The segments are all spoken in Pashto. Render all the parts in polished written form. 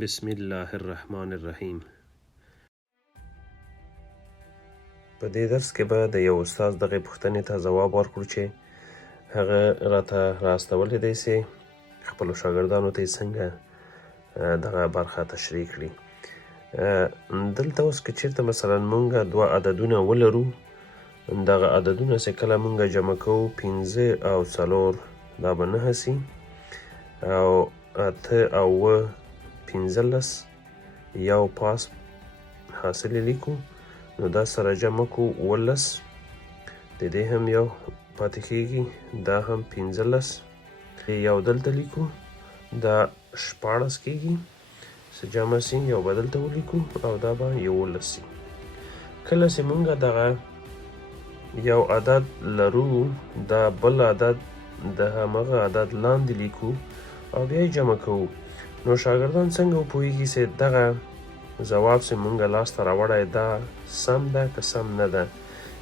بسم الله الرحمن الرحیم. په دې درس کې به د یو استاد دغه پوښتنې ته ځواب ورکړو چې هغه راته راستولی دی چې خپلو شاګردانو ته یې څنګه دغه برخه تشریح کړي. دلته اوس که چېرته مثلا مونږ دوه عددونه ولرو، دغه عددونه چې کله مونږ جمع کوو 5 او 4 دا به 9 سي، او 8 او 15 یو پاس حاصل لیکو، نو دا سره جمع کو 11، د دې هم یو پاتې کېږي، دا هم 15 یو دلته لیکو، دا 14 کېږي چې جمع سي یو به دلته ولیکو او دا به 11 سي. کله چې مونږ دغه یو عدد لرو، دا بل عدد د همغه عدد لاندې لیکو او بیا یې جمع کوو، نو شاګردان څنګه وپوهېږي چې دغه ځواب چې مونږ لاسته راوړی دا سم ده که سم نه ده؟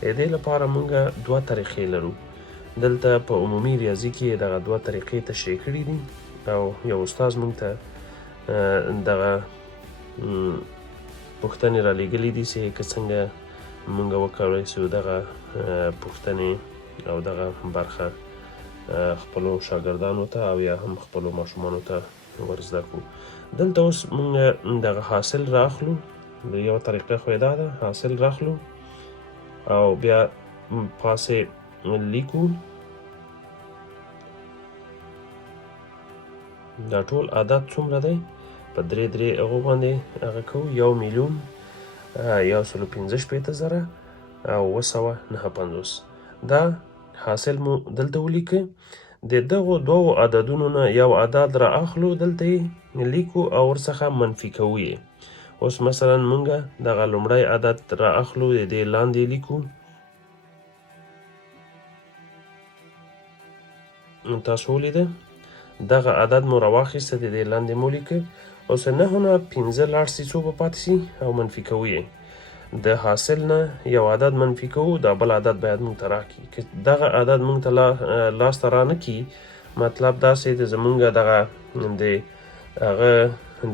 د دې لپاره مونږ دوه طریقې لرو. دلته په عمومي ریاضي کې دغه دوه طریقې تشریح کړي دي او یو استاد مونږ ته دغه پوښتنې را لیږلي دي چې که څنګه مونږ وکولی شو دغه پوښتنې او دغه برخه خپلو شاګردانو ته او یا هم خپلو ماشومانو ته ورزده کړو. دلته اوس مونږ دغه حاصل راخلو، یو طریقه خو دا ده، حاصل راخلو او بیا پاسې لیکو، دا ټول عدد څومره دی په درې هغو باندې هغه کوو، 1,165,000 او 259. دا حاصل مو دلته ولیکه. د دغو دوو عددونو نه یو عدد را اخلو، دلته یې لیکو او ورڅخه منفي کوو یې. اوس مثلا مونږ دغه لومړی عدد را اخلو، د دې لاندې لیکو، تاسو ولیده دغه عدد مو راواخیسته، د دې لاندې مو لیکه. اوس 9 نه 15 لاړ سي، څو به پاتې سي؟ او منفي کوو یې. د حاصل نه یو عدد منفي کوو، دا بل عدد باید مونږ ته راکړي. که دغه عدد مونږ ته لاسته رانه کړي، مطلب داسې د زمونږ دغه د هغه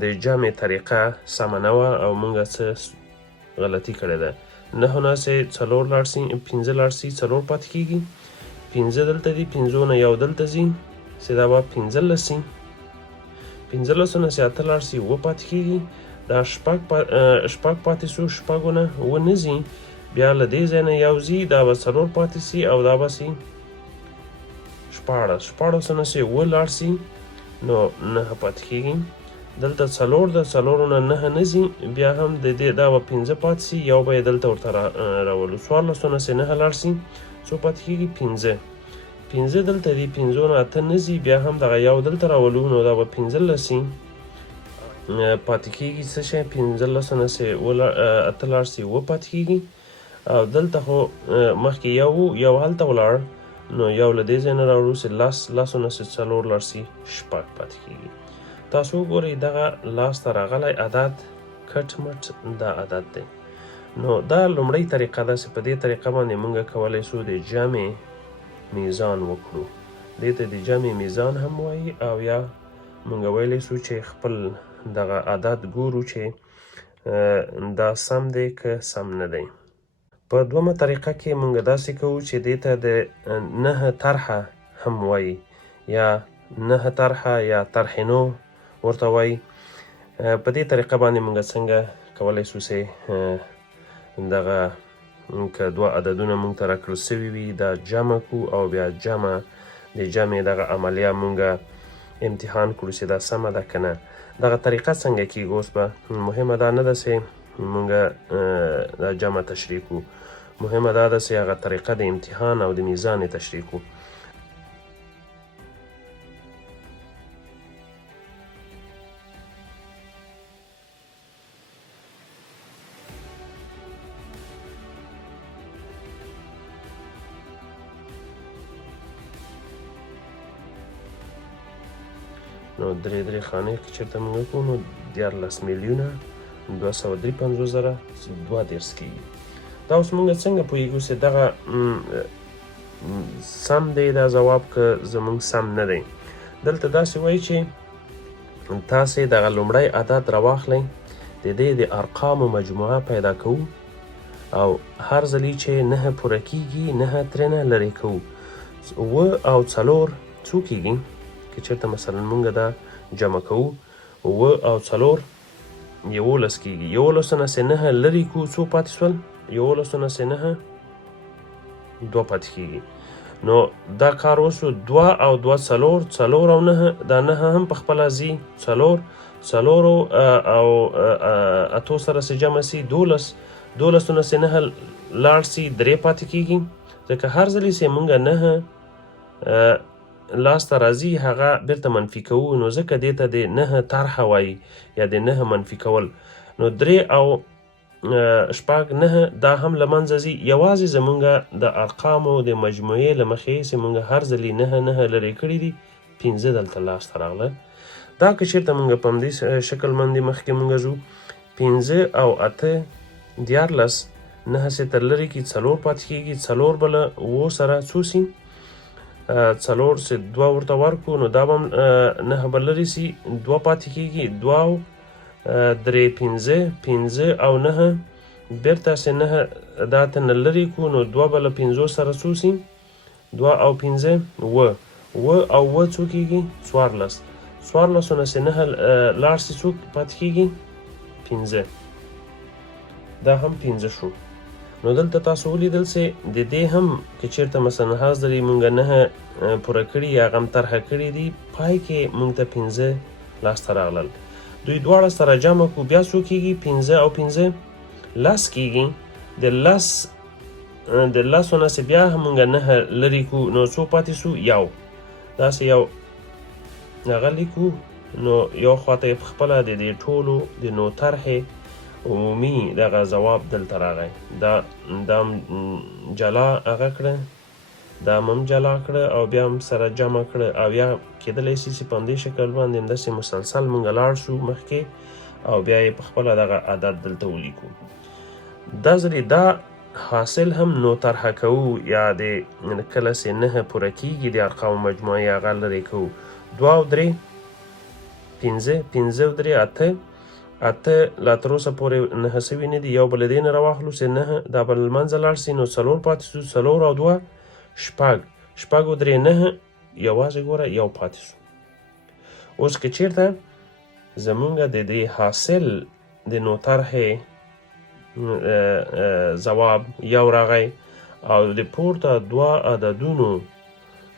د جمع طریقه سمه نه وه او مونږ څه غلطي کړې ده. 9 نه چې 4 لاړ سي، 15 لاړ سي، 4 پاتې کېږي، 15 دلته دي، 5 نه یو دلته ځي چې دا به 15 سي، 15 نه چې 8 لاړ سي 7 پاتې کېږي، دا شپږ پاتې سو، 6 نه 7 نه ځي، بیا له دې ځای نه یو ځي، دا به 4 پاتې سي او دا به سي 14 نه چې 7 لاړ سي نو 9 پاتې کېږي، دلته 4 ده، 4 نه 9 نه ځي، بیا هم د دې دا به 15 پاتې سي، یو به یې دلته ورته راولو، 14 نه چې 9 لاړ سي څو پاتې کېږي؟ 15 دلته دي، 15 نه 8 نه ځي، بیا هم دغه یو دلته راولو، نو دا به 15 سي پاتې کېږي. څه شی 15 نه چې 8 لاړ سي 7 پاتې کېږي، او دلته خو مخکې یو هلته ولاړ، نو یو له دې ځای نه راوړو چې 10 نه چې 4 لاړ سي 6 پاتې کېږي. تاسو وګورئ دغه لاسته راغلی عدد کټ مټ دا عدد دی. نو دا لومړۍ طریقه ده چې په دې طریقه باندې مونږ کولی شو د جمع میزان وکړو. دې ته د جمع میزان هم وایي، او یا مونږ ویلی شو چې خپل دغه عدد ګورو چې دا سم دی که سم نه دی. په دومه طریقه کې مونږ داسې کوو چې دې ته د 9 طرحه هم وایي، یا 9 طرحه یا طرح نو ورته وایي. په دې طریقه باندې مونږ څنګه کولی شو چې دغه که دوه عددونه مونږ ته راکړل سوي وي دا جمع کو، او بیا د جمع دغه عملیه مونږ امتحان کړو چې دا سمه ده که نه. دغه طریقه څنګه کېږي؟ اوس به مهمه دا نه ده چې مونږ دا جمع تشریح کړو، مهمه دا ده چې هغه طریقه د امتحان او د میزان یې تشریح کړو. نو درې خانې که چېرته مونږ وکړو، نو 14,253,032 کېږي. دا اوس مونږ څنګه پوهېږو چې دغه سم دی دا ځواب که زمونږ سم نه دی؟ دلته داسې وایي چې تاسې دغه لومړی عدد راواخلئ، د دې د ارقامو مجموعه پیدا کوو او هر ځلې چې 9 پوره کیږي 9 ترېنه لرې کوو. 7 او 4 څو کیږي؟ که چېرته مثلا موږ دا جمع کوو 7 او 4 11 کیږي. 11 نه سې 9 لرې کوو څو پاتې شول؟ 11 نه سې 9 2 پاتې کیږي. نو دا کار وشو 2 او 2 4 4 او 9 دا 9 هم په خپله ځي 4 او 8 سره سې جمع سي 12 12 نه سې 9 لاړ سي 3 پاتې کیږي. ځکه هر ځلې چې موږ 9 لاسته راځي هغه بیرته منفي کوو، نو ځکه دې ته د 9 طرحه وایي یا د 9 منفي کول. نو 3 او 9 دا هم له منځه ځي. یوازې زمونږ د ارقامو د مجموعې له مخې چې مونږ هر ځلې 9 لرې کړي دي 15 دلته لاسته راغله. دا که چېرته مونږ په همدې شکل باندې مخکې مونږ ځو 15 او 8 14 9 سې تر لرې کړي 4 پاتې کېږي. 4 به له 7 سره څو سي؟ 4 سې 2 ورته ورکړو نو دا به 9 به لرې سي 2 پاتې کېږي. 2 او 3 15 او 9 بیرته سې 9 دا ته نه لرې کړو نو 2 به له 15 سره څو سي؟ 2 او 15 و او و څو کېږي؟ 14 14 نه سې 9 لاړ سي څو پاتې کېږي؟ 15 دا هم 15 شو. نو دلته تاسو ولیدل چې د دې هم که چېرته مثلا هر ځلې مونږ 9 پوره کړي یا هغه هم طرحه کړي دي پای کې مونږ ته 15 لاسته راغلل. دوی دواړه سره جمع کړو بیا څو کېږي؟ 15 او 15 10 کېږي. د 10 نه چې بیا مونږ 9 لرې کړو نو څو پاتې سو؟ یو. داسې یو هغه لیکو نو یو خواته یې پخپله د دې ټولو د نو طرحې عمومي دغه ځواب دلته راغی. دا جلا هغه کړه، دا هم جلا کړه او بیا هم سره جمع کړه او یا کېدلی شي چې په همدې شکل باندې همداسې مسلسل مونږ لاړ شو مخکې او بیا یې پخپله دغه عدد دلته ولیکو. دا ځلې دا حاصل هم نو طرحه کوو یا د کله چې 9 پوره کېږي د ارقامو مجموعې هغه لرې کوو. 2 او 3 15 15 او 3 8 لا تر اوسه پورې 9 سوي نه دي. یو به له دې نه راواخلو چې 9 دا به له منځه لاړ سي نو 4 پاتې سو. 4 او 2 شپږ او 3 9 یوازې ګوره یو پاتې سو. اوس که چېرته زمونږ د دې حاصل د نو طرحې ځواب یو راغی او د پورته 2 عددونو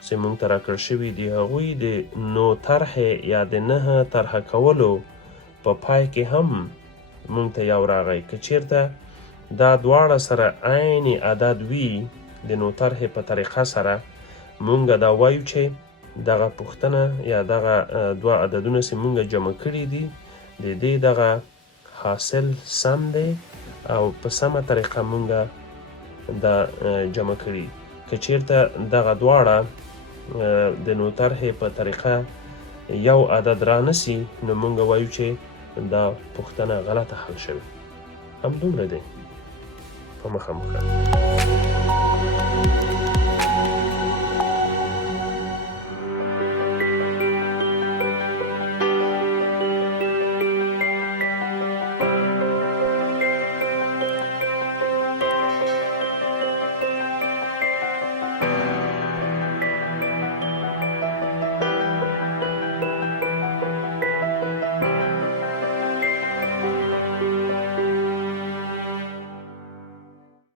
چې مونږ ته راکړل شوي دي هغوی د نو طرحې یا د 9 طرحه کولو په پای کې هم مونږ ته یو راغی. که چېرته دا دواړه سره عین عدد وي د نو طرحې په طریقه سره مونږ دا وایو چې دغه پوښتنه یا دغه 2 عددونه چې مونږ جمع کړي دي د دې دغه حاصل سم دی او په سمه طریقه مونږ دا جمع کړي. که چېرته دغه دواړه د نو طرحې په طریقه یو عدد را نسی نو مونږ وایو چې دا پوښتنه غلطه حل شوې. همدومره دی. په مخه مو ښه.